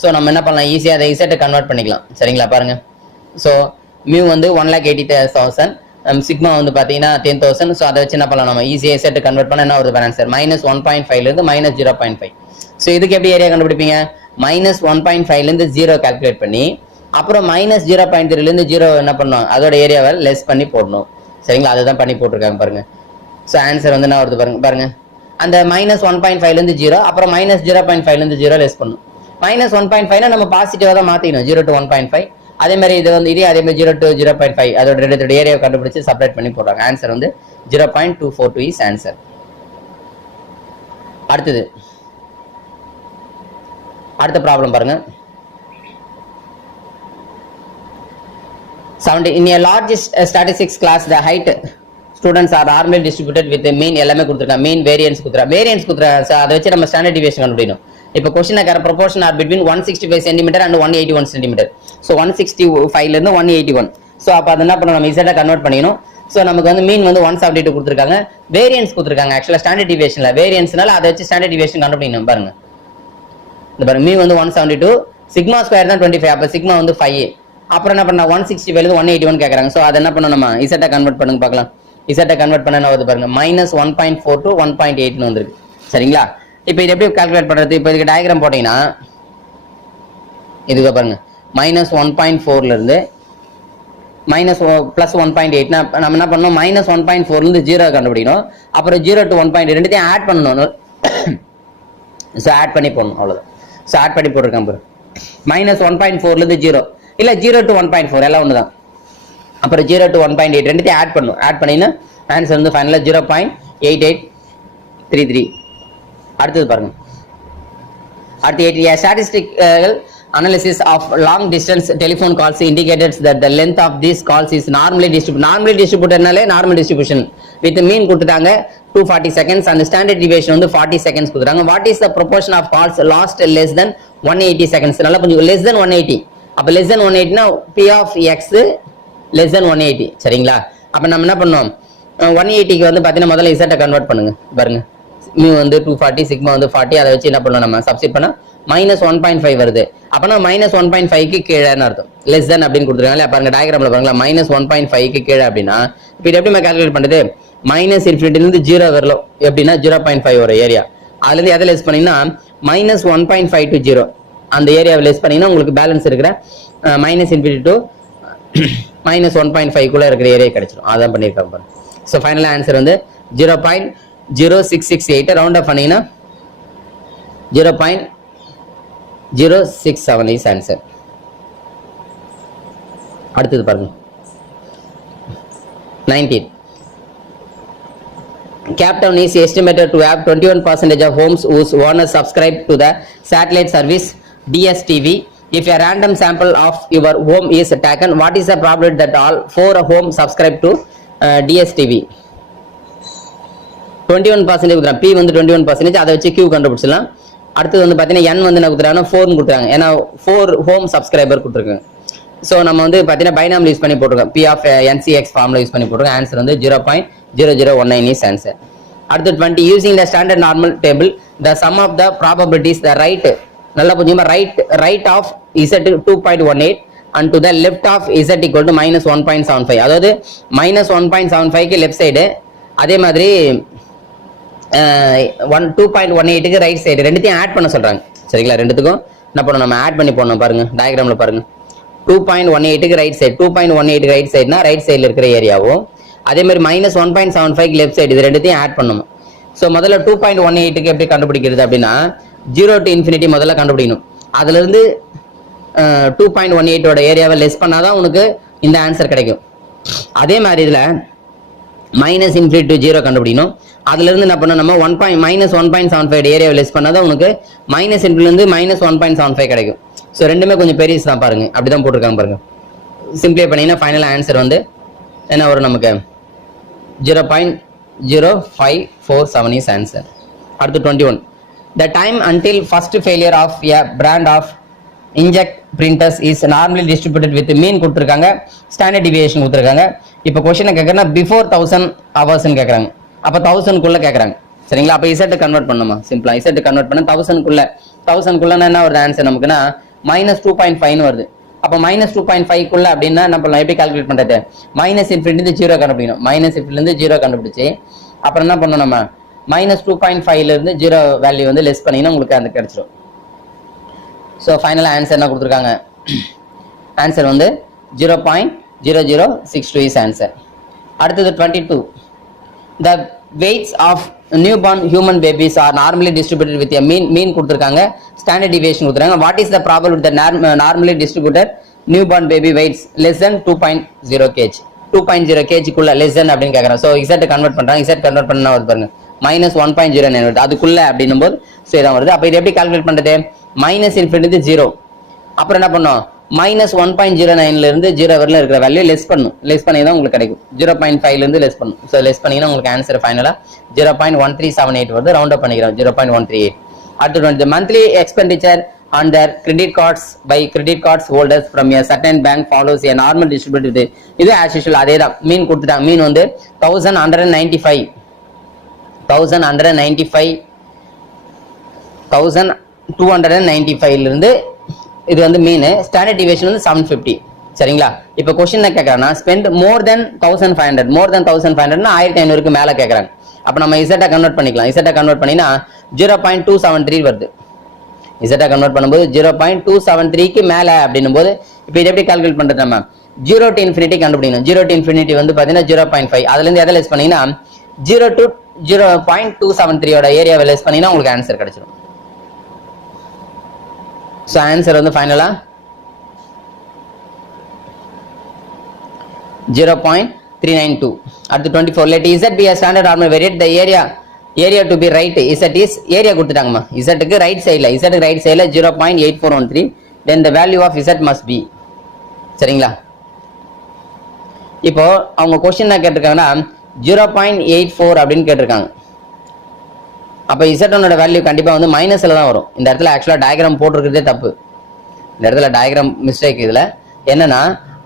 So நம்ம என்ன பண்ணலாம் ஈஸியாக அதை இசட்டை கன்வெர்ட் பண்ணிக்கலாம் சரிங்களா. பாருங்க ஸோ மியூ வந்து 1,80,000 சிக்மா வந்து பார்த்தீங்கன்னா 10,000. ஸோ அதை வச்சு என்ன பண்ணலாம் நம்ம ஈஸியாக இசட்டை கன்வெர்ட் பண்ண என்ன வருது ஆன்சர் -1.5 இருந்து -0.5. ஸோ இதுக்கு எப்படி ஏரியா கண்டுபிடிப்பீங்க? -1.5 இருந்து 0 கால்குலேட் பண்ணி அப்புறம் -0.3லேருந்து 0 என்ன பண்ணணும், அதோட ஏரியாவை லெஸ் பண்ணி போடணும். சரிங்களா, அதுதான் பண்ணி போட்டிருக்காங்க பாருங்க. ஸோ ஆன்சர் வந்து என்ன வருது பாருங்க. அந்த -1.5லேருந்து 0, அப்புறம் -0.5லேருந்து 0 லெஸ் பண்ணணும். -1.5னா நம்ம பாசிட்டிவாக தான் மாற்றிக்கணும், 0 to 1.5. அதே மாதிரி இது வந்து அதே மாதிரி 0 to 0.5 அதோட ரெண்டு ஏரியாவை கண்டுபிடிச்சு செப்பரேட் பண்ணி போடுறாங்க. ஆன்சர் வந்து 0.242 இஸ் ஆன்சர். அடுத்த ப்ராப்ளம் பாருங்க. 70 in a large statistics class the height students are normally distributed with the mean எல்லாமே கொடுத்திருக்காங்க. mean variance கொடுத்திருக்காங்க. அதை வச்சு நம்ம ஸ்டாண்டர்ட் டிவியேஷன் கண்டுபிடிக்கணும். இப்போ क्वेश्चन கேக்குற proportion are between 165 cm and 181 cm. so 165 ல இருந்து 181. so அப்ப அத என்ன பண்ணனும், நம்ம z கன்வர்ட் பண்ணிக்கணும். so நமக்கு வந்து மீன் வந்து 172 கொடுத்திருக்காங்க, வேரியன்ஸ் கொடுத்திருக்காங்க. एक्चुअली ஸ்டாண்டர்ட் டிவியேஷன்ல வேரியன்ஸ்னால அதை வச்சு ஸ்டாண்டர்ட் டிவியேஷன் கண்டுபிடிக்கணும். பாருங்க இந்த பாருங்க, மீன் வந்து 172, சிக்மா ஸ்கொயர் தான் 25, அப்ப சிக்மா வந்து 5. அப்புறம் என்ன பண்ணா 165 ல இருந்து 181 கேக்குறாங்க. சோ அத என்ன பண்ணனும், நம்ம z கன்வர்ட் பண்ணுங்க பார்க்கலாம். z கன்வர்ட் பண்ணா என்ன வருது பாருங்க, -1.4 to 1.8 னு வந்திருக்கு. சரிங்களா, இப்போ இது எப்படி கால்குலேட் பண்றது? இப்போ இதுக்கு டயகிராம் போட்டீங்கன்னா இதுக்கு பாருங்க, -1.4 ல இருந்து +1.8 நம்ம என்ன பண்ணணும், -1.4 ல இருந்து 0 கண்டுபிடிக்கணும். அப்புறம் 0 to 1.8 ரெண்டுத்தையும் ஆட் பண்ணணும். சோ ஆட் பண்ணி போடணும், அவ்வளவுதான். சோ ஆட் பண்ணி போட்டுருக்கேன் பாருங்க. -1.4 ல இருந்து 0 இல்ல 0 to 1.4 எல்லாம் ஒண்ணுதான். அப்புறம் 0 to 1.8 ரெண்டுத்தையும் ஆட் பண்ணணும். ஆட் பண்ணீங்கன்னா ஆன்சர் வந்து ஃபைனலா 0.8833. அடுத்தது பாருங்க. அடுத்து statistical analysis of long distance telephone calls indicates that the length of these calls is normally distributed normal distribution with mean கொடுத்துட்டாங்க 240 seconds and standard deviation வந்து 40 seconds கொடுத்துட்டாங்க. what is the proportion of calls lost less than 180 seconds? நல்லா கொஞ்சம் less than 180. அப்ப less than 180 னா p of x less than 180. சரிங்களா, அப்ப நம்ம என்ன பண்ணோம், 180 க்கு வந்து பாத்தீங்கன்னா முதல்ல z கன்வர்ட் பண்ணுங்க. பாருங்க mu வந்து 240, சிக்மா வந்து 40, அதை வச்சு என்ன பண்ணணும், நம்ம சப்ஸ்டிட் பண்ணா -1.5 வருது. அப்பனா -1.5 க்கு கீழேன்னு அர்த்தம், லெஸ் தென் அப்படின்னு கொடுத்துருக்காங்க. பாருங்க டயகிராம்ல பாருங்களா, -1.5 க்கு கீழே அப்படின்னா இப்போ இது எப்படி நம்ம கால்குலேட் பண்றது, -∞ இருந்து 0 வரலாம் எப்படின்னா 0.5 ஒரு ஏரியா, அதுல இருந்து எதை லெஸ் பண்ணீங்கன்னா -1.5 to 0 அந்த ஏரியாவை லெஸ் பண்ணீங்கன்னா உங்களுக்கு பேலன்ஸ் இருக்கிற -∞ to -1.5 குள்ள இருக்கிற ஏரியா கிடைச்சிடும். அதான் பண்ணிருக்காங்க பாருங்க. சோ ஃபைனல் ஆன்சர் வந்து 0.0668 ரவுண்ட் ஆஃப் பண்ணீங்கன்னா 0.067 இஸ் ஆன்சர். அடுத்தது பாருங்க 19. Cape Town is estimated to have 21% of homes whose owners subscribe to the satellite service DSTV. If a random sample of your home is taken, what is the probability that all 4 homes subscribe to DSTV? 21% கொடுக்குறாங்க, P வந்து 21%, அதை வச்சு Q கண்டுபிடிச்சலாம். அடுத்தது வந்து பார்த்தீங்கன்னா N வந்து என்ன கொடுக்குறாங்கன்னா 4 கொடுக்குறாங்க, ஏன்னா 4 ஹோம் சப்ஸ்கிரைபர் கொடுத்துருக்காங்க. ஸோ நம்ம வந்து பார்த்தீங்கன்னா பைனாமில் யூஸ் பண்ணி போட்டிருக்கோம், P of NCX ஃபார்மில் யூஸ் பண்ணி போட்டிருக்கோம். ஆன்சர் வந்து 0.0019 இஸ் ஆன்சர். அடுத்து 20. Using the standard normal table the sum of the probabilities the right, நல்லா கொஞ்சமா right of Z 2.18 and to the left of Z equal to -1.75. அதாவது -1.75 க்கு லெஃப்ட் சைடு, அதே மாதிரி 2.18 க்கு ரைட் சைடு, ரெண்டுத்தையும் ஆட் பண்ண சொல்றாங்க. சரிங்களா, ரெண்டுத்துக்கும் என்ன பண்ணணும், நம்ம ஆட் பண்ணி போடணும். பாருங்க டயகிராம்ல பாருங்க, 2.18 க்கு ரைட் சைடு, 2.18 க்கு ரைட் சைடுனா ரைட் சைடுல இருக்கிற ஏரியாவும், அதே மாதிரி -1.75 க்கு லெஃப்ட் சைடு, இது ரெண்டுத்தையும் ஆட் பண்ணணும். ஸோ முதல்ல 2.18 க்கு எப்படி கண்டுபிடிக்கிறது அப்படின்னா 0 to ∞ முதல்ல கண்டுபிடிக்கணும். அதுல இருந்து 2.18 ஓட ஏரியாவை லெஸ் பண்ணாதான் உனக்கு இந்த ஆன்சர் கிடைக்கும். அதே மாதிரி இதுல -∞ to 0 கண்டுபிடிக்கணும். அதுல இருந்து என்ன பண்ண, நம்ம -1.75 ஏரியாவை லெஸ் பண்ணாதான் உனக்கு -∞ இருந்து -1.75 கிடைக்கும். ஸோ ரெண்டுமே கொஞ்சம் பெரிய தான் பாருங்க, அப்படிதான் போட்டிருக்காங்க பாருங்க. சிம்பிளை பண்ணீங்கன்னா ஃபைனல் ஆன்சர் வந்து என்ன வரும், நமக்கு 0.0547 இஸ் ஆன்சர். அடுத்து 21. The time until first failure of a brand of inkjet printers is normally distributed with mean கொடுத்திருக்காங்க, standard deviation கொடுத்திருக்காங்க. இப்போ क्वेश्चन கேக்குறேன்னா before 1000 hours ன்னு கேக்குறாங்க, அப்ப 1000 குள்ள கேக்குறாங்க. சரிங்களா, அப்ப Z கன்வர்ட் பண்ணணுமா, சிம்பிளா Z கன்வர்ட் பண்ண 1000 குள்ள என்ன வருது ஆன்சர் நமக்குன்னா -2.5 ன்னு வருது. அப்ப -2.5 குள்ள அப்படின்னா நம்ம எப்படி கால்குலேட் பண்றது, -∞ இருந்து 0 கண்டுபிடிக்கணும். -∞ இருந்து 0 கண்டுபிடிச்சு அப்புறம் என்ன பண்ணணும், நம்ம -2.5 ல இருந்து 0 வேல்யூ வந்து லெஸ் பண்ணீங்கன்னா உங்களுக்கு அந்த கிடைச்சிடும். ஸோ ஃபைனல் ஆன்சர் என்ன கொடுத்துருக்காங்க, ஆன்சர் வந்து 0.0062 இஸ் ஆன்சர். அடுத்தது 22. The weights of newborn human babies are normally distributed with a mean கொடுத்திருக்காங்க, standard deviation கொடுத்திருக்காங்க. What is the probability that normally distributed newborn baby weights less than 2.0 kg? 2.0 kg குள்ள less than அப்படின்னு கேக்குறாங்க. So z convert பண்றாங்க. z convert பண்ணா வருது பாருங்க -1.09 வருது. அதுக்குள்ள அப்படினும் போது சோ இதான் வருது. அப்ப இது எப்படி கால்குலேட் பண்றது? -∞ 0. அப்புறம் என்ன பண்ணோம்? -1.09 ல இருந்து 0 வரையில இருக்கிற வேல்யூ லெஸ் பண்ணும். லெஸ் பண்ணி தான் உங்களுக்கு கிடைக்கும். 0.5 ல இருந்து லெஸ் பண்ணும். சோ லெஸ் பண்ணீங்கன்னா உங்களுக்கு ஆன்சர் ஃபைனலா 0.1378 வருது. ரவுண்ட் அப் பண்ணிக்கிறோம் 0.138. அடுத்து the monthly expenditure on their credit cards by credit cards holders from a certain bank follows a normal distributed. இது as usual அதே தான். மீன் கொடுத்துட்டாங்க. மீன் வந்து 1195 1295 ல இருந்து இது வந்து மீன். ஸ்டாண்டர்ட் டிவியேஷன் வந்து 750. சரிங்களா? இப்போ क्वेश्चन என்ன கேக்குறானா, ஸ்பெண்ட் மோர் தென் 1500 னா 1500 க்கு மேல கேக்குறாங்க. அப்ப நம்ம z கன்வெர்ட் பண்ணிக்கலாம். z கன்வெர்ட் பண்ணினா 0.273 வருது. z கன்வெர்ட் பண்ணும்போது 0.273 க்கு மேல அப்படினும்போது இப்போ இத எப்படி கால்குலேட் பண்றது? நம்ம 0 to infinity கண்டுபிடிக்கணும். 0 to infinity வந்து பாத்தீங்கன்னா 0.5. அதுல இருந்து எதை லெஸ் பண்ணீங்கன்னா 0 to 0.273 ஓட ஏரியாவை லெஸ் பண்ணீங்கன்னா உங்களுக்கு ஆன்சர் கிடைச்சிடும். சோ ஆன்சர் வந்து ஃபைனலா 0.392. அடுத்து 24. Let z be a standard normal variate. The area to be right z is area கொடுத்துட்டாங்கமா. z க்கு ரைட் சைடுல 0.8413. then the value of z must be. சரிங்களா? இப்போ அவங்க क्वेश्चन என்ன கேட்டிருக்காங்கன்னா 0.84 அப்படினு கேட்டிருக்காங்க. அப்ப z1 ஓட வேல்யூ கண்டிப்பா வந்து மைனஸ்ல தான் வரும். இந்த இடத்துல ஆக்சுவலா டயகிராம் போட்டுருக்கிறதே தப்பு. இந்த இடத்துல டயகிராம் மிஸ்டேக். இதுல என்னன்னா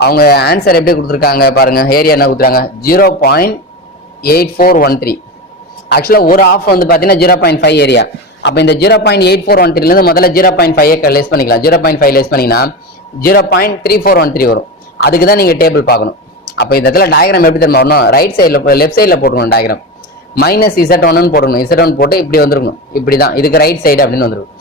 அவங்க ஆன்சர் எப்படி கொடுத்துருக்காங்க பாருங்க. ஏரியா என்ன கொடுத்துருக்காங்க 0.8413. ஆக்சுவலா ஒரு ஆஃப் வந்து பாத்தீங்கன்னா 0.5 ஏரியா. அப்ப இந்த 0.8413 ல இருந்து முதல்ல 0.5 லெஸ் பண்ணிக்கலாம். 0.5 லெஸ் பண்ணினா 0.3413 வரும். அதுக்கு தான் நீங்க டேபிள் பார்க்கணும். அப்ப இந்த இடத்துல டயகிராம் எப்படி தெரியுமா வரணும்? ரைட் சைடுல லெஃப்ட் சைடுல போட்டுக்கணும் டயகிராம். -z1 போடணும். z1 போட்டு இப்படி வந்துருக்கும். இப்படிதான் இதுக்கு ரைட் சைடு அப்படின்னு வந்துருக்கும்.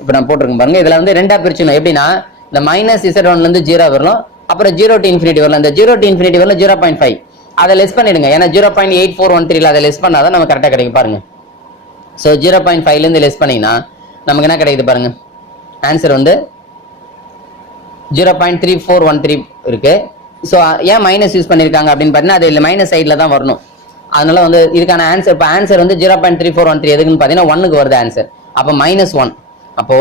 இப்ப நான் போட்டிருக்கேன் பாருங்க. இதுல வந்து ரெண்டா பிரிச்சுக்கணும். எப்படின்னா இந்த -z1 ல இருந்து 0 வரணும். அப்புறம் 0 to infinity வரலாம். இந்த 0 to infinity வரல 0.5 அதை லெஸ் பண்ணிடுங்க. ஏன்னா 0.8413 ல அதை லெஸ் பண்ணாதான் நமக்கு கரெக்டா கிடைக்கும் பாருங்க. சோ 0.5 ல இருந்து லெஸ் பண்ணீங்கன்னா நமக்கு என்ன கிடைக்குது பாருங்க. ஆன்சர் வந்து 0.3413 இருக்கு. சோ ஏன் மைனஸ் யூஸ் பண்ணிருக்காங்க அப்படின்னு பாத்தீங்கன்னா அது இல்ல மைனஸ் சைடுல தான் வரணும். அதனால வந்து இதுக்கான ஆன்சர் இப்போ ஆன்சர் வந்து 0.3413 எதுக்குன்னு பாத்தீங்கன்னா 1க்கு வருது ஆன்சர். அப்ப -1. அப்போ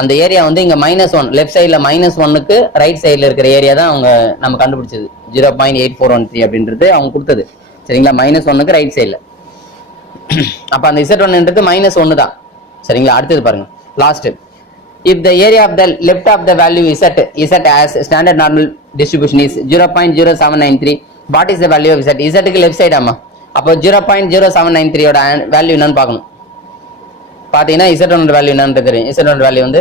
அந்த ஏரியா வந்து இங்க -1 லெஃப்ட் சைடுல -1க்கு ரைட் சைடுல இருக்கிற ஏரியா தான் அவங்க நம்ம கண்டுபிடிச்சது 0.8413 அப்படின்றது அவங்க கொடுத்தது. சரிங்களா? -1க்கு ரைட் சைடுல. அப்ப அந்த z1ன்றது -1 தான். சரிங்களா? அடுத்தது பாருங்க last. if the area of the left of the value z as standard normal distribution is 0.0793, what is the value of z? z க்கு லெஃப்ட் சைடு ஆமா. அப்போ 0.0793 ஓட வேல்யூ என்னன்னு பார்க்கணும். பாத்தீங்கன்னா z1 வேல்யூ என்னன்னு தெரியும். z1 வேல்யூ வந்து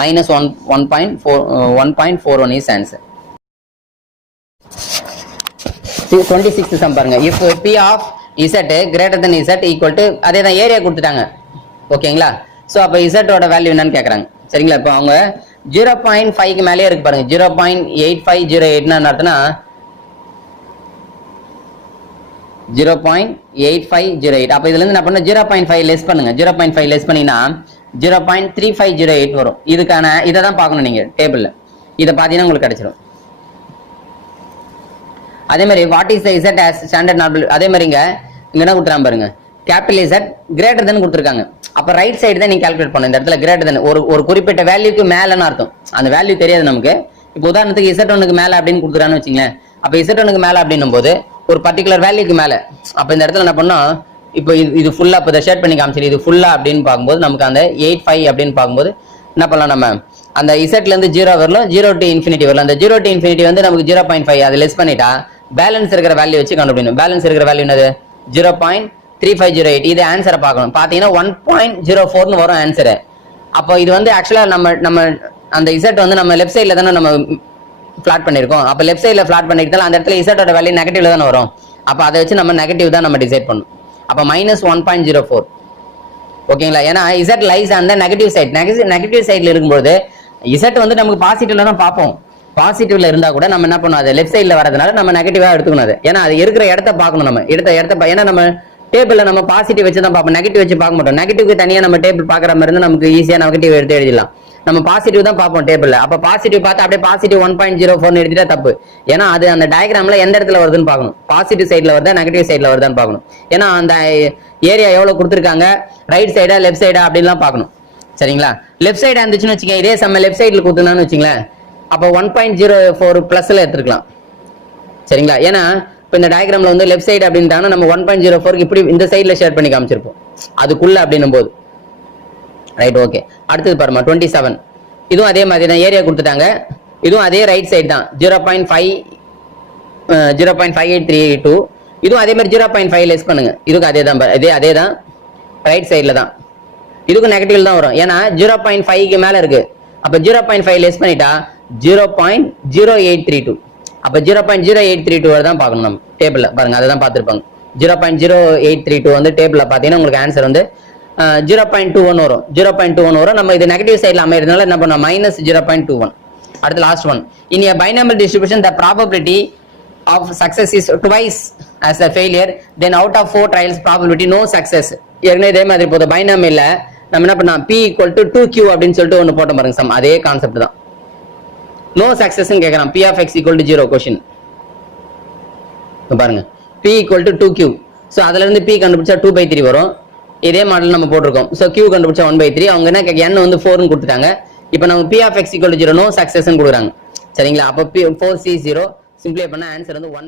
-1.41 is answer. 26th சம் பாருங்க. if p of z greater than z equal to அதே தான் ஏரியா கொடுத்துட்டாங்க. ஓகேங்களா? சோ அப்ப z ஓட வேல்யூ என்னன்னு கேக்குறாங்க. சரிங்களா? இப்போ அவங்க 0.5 க்கு மேலே இருக்கு பாருங்க. 0.8508 னா அர்த்தம்னா 0.8508. அப்ப இதுல இருந்து என்ன பண்ண 0.5 லெஸ் பண்ணுங்க. 0.5 லெஸ் பண்ணீங்கன்னா 0.3508 வரும். இதுக்கான இத தான் பார்க்கணும் நீங்க டேபிள்ல. இத பாத்தீங்கன்னா உங்களுக்கு கிடைச்சிரும். அதே மாதிரி what is the z as standard normal. அதே மாதிரி இங்க என்ன கொடுத்துறாங்க பாருங்க. கேபிட்டல் Z கிரேட்டர் தென் கொடுத்துருக்காங்க. அப்ப ரைட் சைடு தான் நீங்க கால்குலேட் பண்ணணும். இந்த இடத்துல கிரேட்டர் தென் ஒரு குறிப்பிட்ட வேல்யூக்கு மேலன்னு அர்த்தம். அந்த வேல்யூ தெரியாது நமக்கு. இப்போ உதாரணத்துக்கு z1க்கு மேல அப்படின்னு கொடுக்குறான்னு வச்சுங்களேன். அப்ப z1க்கு மேல அப்படின்னும் போது ஒரு பர்டிகுலர் வேல்யூக்கு மேல. அப்ப இந்த இடத்துல என்ன பண்ணோம், இப்போ இது ஃபுல்லா இப்போ ஷேட் பண்ணி காமிச்சிரு. இது ஃபுல்லா அப்படின்னு பார்க்கும்போது நமக்கு அந்த 85 அப்படின்னு பார்க்கும்போது என்ன பண்ணலாம், நம்ம அந்த இசட்ல இருந்து 0 வரலாம், 0 to infinity வரலாம். அந்த 0 to infinity வந்து நமக்கு 0.5 அதை லெஸ் பண்ணிட்டா பேலன்ஸ் இருக்கிற வேல்யூ வச்சு கண்டுபிடிக்கணும். பேலன்ஸ் இருக்கிற வேல்யூ என்னது 0.3508. இது ஆன்சரை பார்க்கணும். பாத்தீங்கன்னா 1.04ன்னு வரும் ஆன்சரு. அப்போ இது வந்து ஆக்சுவலா நம்ம அந்த இசட் வந்து நம்ம லெஃப்ட் சைட்ல தானே நம்ம பிளாட் பண்ணிருக்கோம். அப்ப லெஃப்ட் சைட்ல பிளாட் பண்ணிருந்தாலும் அந்த இடத்துல இசட்டோட வேல்யூ நெகட்டிவ்ல தானே வரும். அப்ப அதை வச்சு நம்ம நெகட்டிவ் தான் நம்ம டிசைட் பண்ணணும். அப்ப -1.04 ஓகேங்களா. ஏன்னா இசட் லைஸ் அந்த நெகட்டிவ் சைட். நெகட்டிவ் சைட்ல இருக்கும்போது இசட் வந்து நமக்கு பாசிட்டிவ்ல தான் பார்ப்போம். பாசிட்டிவ்ல இருந்தா கூட நம்ம என்ன பண்ணுவோம், அது லெஃப்ட் சைட்ல வரதுனால நம்ம நெகட்டிவா எடுத்துக்கணும் அது. ஏன்னா அது இருக்கிற இடத்த பார்க்கணும், நம்ம இடத்த ஏன்னா நம்ம டேபிள்ல நம்ம பாசிட்டிவ் வச்சு தான் பார்ப்போம், நெகட்டிவ் வச்சு பார்க்க மாட்டோம். நெகட்டிவ்க்கு தனியா நம்ம டேபிள் பார்க்குற மாதிரி இருந்தால் நமக்கு ஈஸியா நெகட்டிவ் எடுத்து எழுதிடலாம். நம்ம பாசிட்டிவ் தான் பார்ப்போம் டேபிள்ல. அப்ப பாசிட்டிவ் பார்த்து அப்படியே பாசிட்டிவ் 1.04 எடுத்துட்டா தப்பு. ஏன்னா அது அந்த டயக்ராம்ல எந்த இடத்துல வருதுன்னு பார்க்கணும், பாசிட்டிவ் சைட்ல வருதா நெகட்டிவ் சைட்ல வருதான்னு பார்க்கணும். ஏன்னா அந்த ஏரியா எவ்வளவு கொடுத்துருக்காங்க, ரைட் சைடா லெஃப்ட் சைடா அப்படின்லாம் பார்க்கணும். சரிங்களா? லெஃப்ட் சைடா இருந்துச்சுன்னு வச்சுக்கோங்க, இதே சம லெஃப்ட் சைட்ல கொடுத்துனான்னு வச்சுங்களேன், அப்போ 1.04 பிளஸ்ல எடுத்துக்கலாம். சரிங்களா? ஏன்னா இப்போ இந்த டயக்ராம்ல வந்து லெஃப்ட் சைடு அப்படின்ட்டாங்கன்னா நம்ம 1.04 இப்படி இந்த சைட்ல ஷேர் பண்ணி காமிச்சிருப்போம் அதுக்குள்ள அப்படின்னும் போது. Right, okay. அடுத்தது பாருமா 27. இதுவும் அதே மாதிரி தான் ஏரியா கொடுத்துட்டாங்க. இதுவும் அதே ரைட் சைடு தான் 0.5832. இதுவும் அதே மாதிரி 0.5 லெஸ் பண்ணுங்க. இதுக்கு அதே தான், அதே தான் ரைட் சைடில் தான். இதுக்கும் நெகட்டிவ் தான் வரும், ஏன்னா 0.5க்கு மேல இருக்கு. அப்ப 0.5 லெஸ் பண்ணிட்டா 0.0832. அப்ப 0.0832 தான் பார்க்கணும் நம்ம டேபிள்ல. பாருங்க அதை தான் பார்த்துருப்பாங்க. 0.0832 வந்து டேபிள்ல பார்த்தீங்கன்னா உங்களுக்கு ஆன்சர் வந்து 0.21 வரும். 0.21 வரும். நம்ம இது நெகட்டிவ் சைடில் அமைறதுனால என்ன பண்ணோம், -0.21. அடுத்து last one. In a binomial distribution the probability of success is twice as a failure, then out of 4 trials probability no success. ஏற்கனவே இதே மாதிரி போதும். பைனாமியல்ல நம்ம என்ன பண்ணோம், p = 2q அப்படின்னு சொல்லிட்டு ஒன்று போட்டோம் பாருங்க. சம் அதே கான்செப்ட் தான். நோ சக்சஸ் கேட்கறான். p of x = 0 கொஸ்டின் பாருங்க. p = 2q. ஸோ அதுல இருந்து p கண்டுபிடிச்சா 2/3 வரும். இதே மாடல் நம்ம போட்டிருக்கோம். ஸோ q கண்டுபிடிச்சா 1/3. அவங்க என்ன n வந்து 4ன்னு கொடுத்துட்டாங்க. இப்போ நம்ம p of x = 0 no success கொடுக்குறாங்க. சரிங்களா? அப்போ 4c0 சிம்பிளை பண்ண ஆன்சர் வந்து 1.